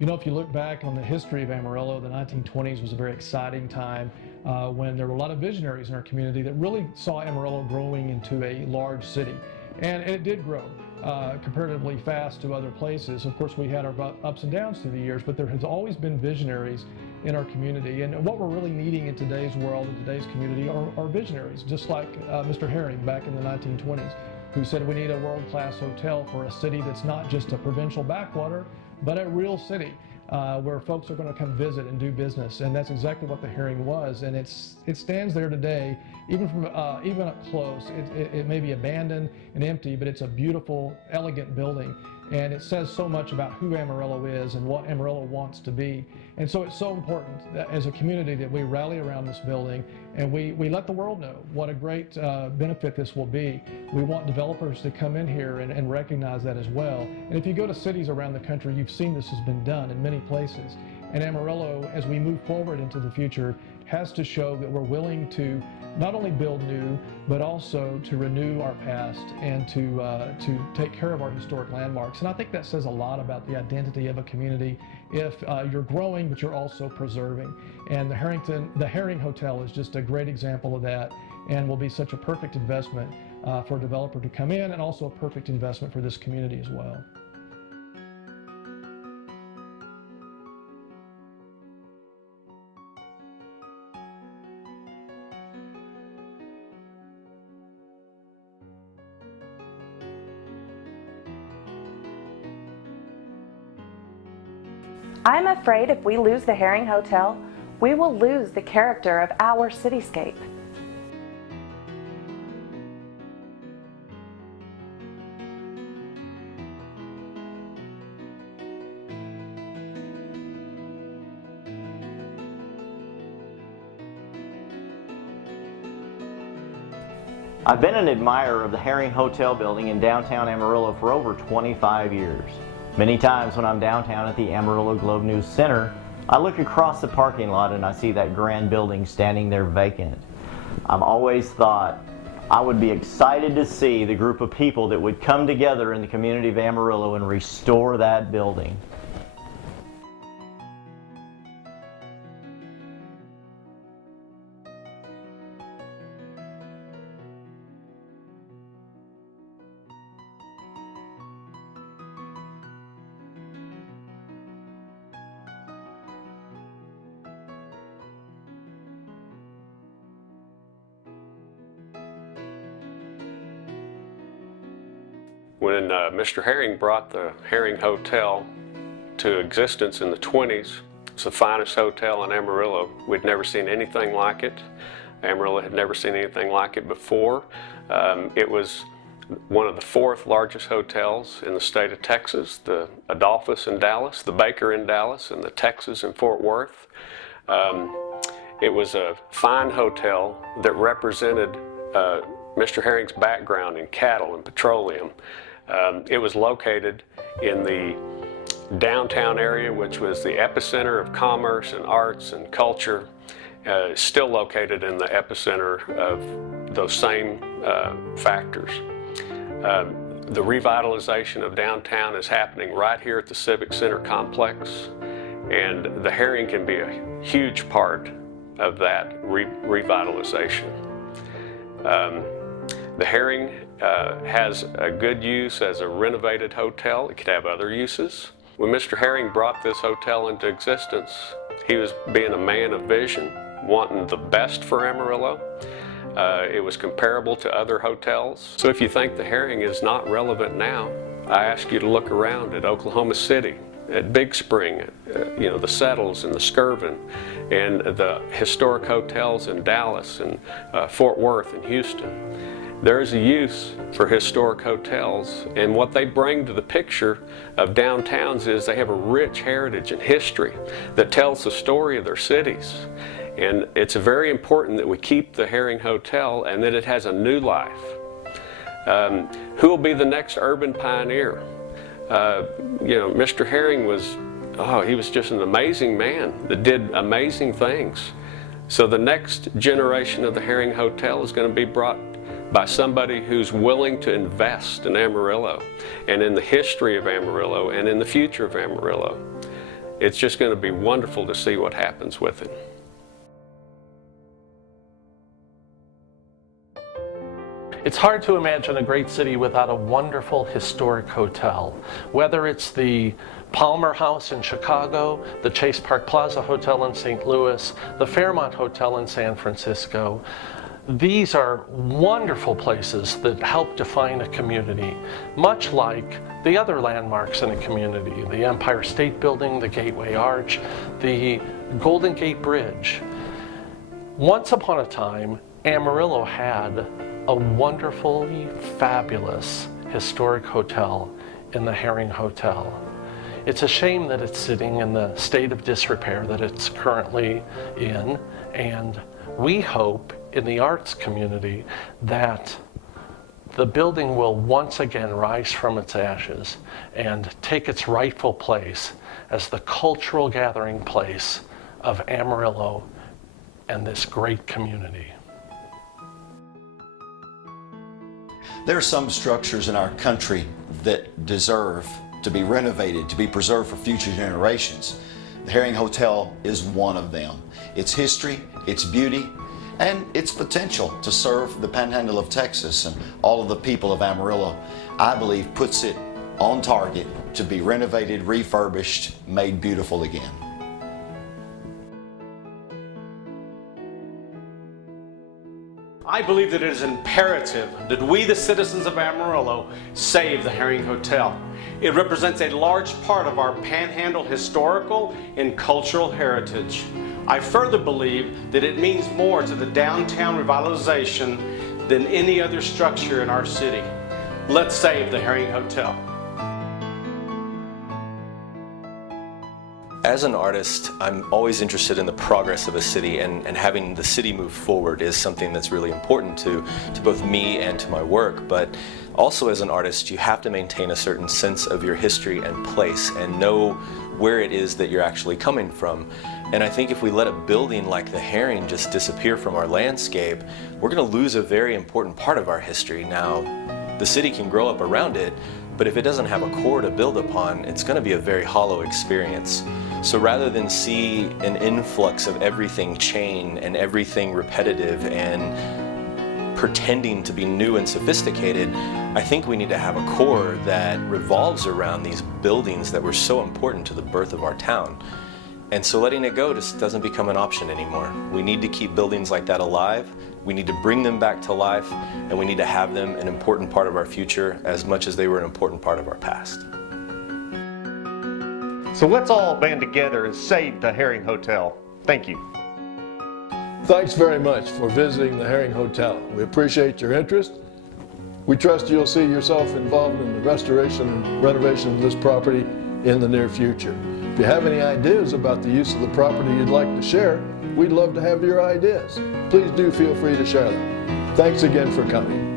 You know, if you look back on the history of Amarillo, the 1920s was a very exciting time when there were a lot of visionaries in our community that really saw Amarillo growing into a large city. And it did grow comparatively fast to other places. Of course, we had our ups and downs through the years, but there has always been visionaries in our community. And what we're really needing in today's world, in today's community, are visionaries, just like Mr. Herring back in the 1920s, who said we need a world-class hotel for a city that's not just a provincial backwater, but a real city where folks are going to come visit and do business. And that's exactly what the Herring was. And it stands there today, even up close. It may be abandoned and empty, but it's a beautiful, elegant building. And it says so much about who Amarillo is and what Amarillo wants to be. And so it's so important that as a community that we rally around this building and we let the world know what a great benefit this will be. We want developers to come in here and recognize that as well. And if you go to cities around the country, you've seen this has been done in many places. And Amarillo, as we move forward into the future, has to show that we're willing to not only build new, but also to renew our past and to take care of our historic landmarks. And I think that says a lot about the identity of a community if you're growing, but you're also preserving. And the Herring Hotel is just a great example of that and will be such a perfect investment for a developer to come in, and also a perfect investment for this community as well. I'm afraid if we lose the Herring Hotel, we will lose the character of our cityscape. I've been an admirer of the Herring Hotel building in downtown Amarillo for over 25 years. Many times when I'm downtown at the Amarillo Globe News Center, I look across the parking lot and I see that grand building standing there vacant. I've always thought I would be excited to see the group of people that would come together in the community of Amarillo and restore that building. When Mr. Herring brought the Herring Hotel to existence in the 20s, it's the finest hotel in Amarillo. We'd never seen anything like it. Amarillo had never seen anything like it before. It was one of the 4th largest hotels in the state of Texas, the Adolphus in Dallas, the Baker in Dallas, and the Texas in Fort Worth. It was a fine hotel that represented Mr. Herring's background in cattle and petroleum. It was located in the downtown area, which was the epicenter of commerce and arts and culture, still located in the epicenter of those same factors. The revitalization of downtown is happening right here at the Civic Center complex, and the Herring can be a huge part of that revitalization. The Herring has a good use as a renovated hotel. It could have other uses. When Mr. Herring brought this hotel into existence, he was being a man of vision, wanting the best for Amarillo. It was comparable to other hotels. So if you think the Herring is not relevant now, I ask you to look around at Oklahoma City, at Big Spring, the Settles and the Skirvin, and the historic hotels in Dallas and Fort Worth and Houston. There is a use for historic hotels, and what they bring to the picture of downtowns is they have a rich heritage and history that tells the story of their cities. And it's very important that we keep the Herring Hotel and that it has a new life. Who will be the next urban pioneer? Mr. Herring he was just an amazing man that did amazing things. So the next generation of the Herring Hotel is going to be brought by somebody who's willing to invest in Amarillo and in the history of Amarillo and in the future of Amarillo. It's just going to be wonderful to see what happens with it. It's hard to imagine a great city without a wonderful historic hotel. Whether it's the Palmer House in Chicago, the Chase Park Plaza Hotel in St. Louis, the Fairmont Hotel in San Francisco, these are wonderful places that help define a community, much like the other landmarks in a community, the Empire State Building, the Gateway Arch, the Golden Gate Bridge. Once upon a time, Amarillo had a wonderfully fabulous historic hotel in the Herring Hotel. It's a shame that it's sitting in the state of disrepair that it's currently in, and we hope in the arts community that the building will once again rise from its ashes and take its rightful place as the cultural gathering place of Amarillo and this great community. There are some structures in our country that deserve to be renovated, to be preserved for future generations. The Herring Hotel is one of them. Its history, its beauty, and its potential to serve the Panhandle of Texas and all of the people of Amarillo, I believe puts it on target to be renovated, refurbished, made beautiful again. I believe that it is imperative that we, the citizens of Amarillo, save the Herring Hotel. It represents a large part of our Panhandle historical and cultural heritage. I further believe that it means more to the downtown revitalization than any other structure in our city. Let's save the Herring Hotel. As an artist, I'm always interested in the progress of a city, and having the city move forward is something that's really important to both me and to my work. But also as an artist, you have to maintain a certain sense of your history and place and know where it is that you're actually coming from. And I think if we let a building like the Herring just disappear from our landscape, we're going to lose a very important part of our history. Now, the city can grow up around it, but if it doesn't have a core to build upon, it's going to be a very hollow experience. So rather than see an influx of everything chain and everything repetitive and pretending to be new and sophisticated, I think we need to have a core that revolves around these buildings that were so important to the birth of our town. And so letting it go just doesn't become an option anymore. We need to keep buildings like that alive. We need to bring them back to life, and we need to have them an important part of our future as much as they were an important part of our past. So let's all band together and save the Herring Hotel. Thank you. Thanks very much for visiting the Herring Hotel. We appreciate your interest. We trust you'll see yourself involved in the restoration and renovation of this property in the near future. If you have any ideas about the use of the property you'd like to share, we'd love to have your ideas. Please do feel free to share them. Thanks again for coming.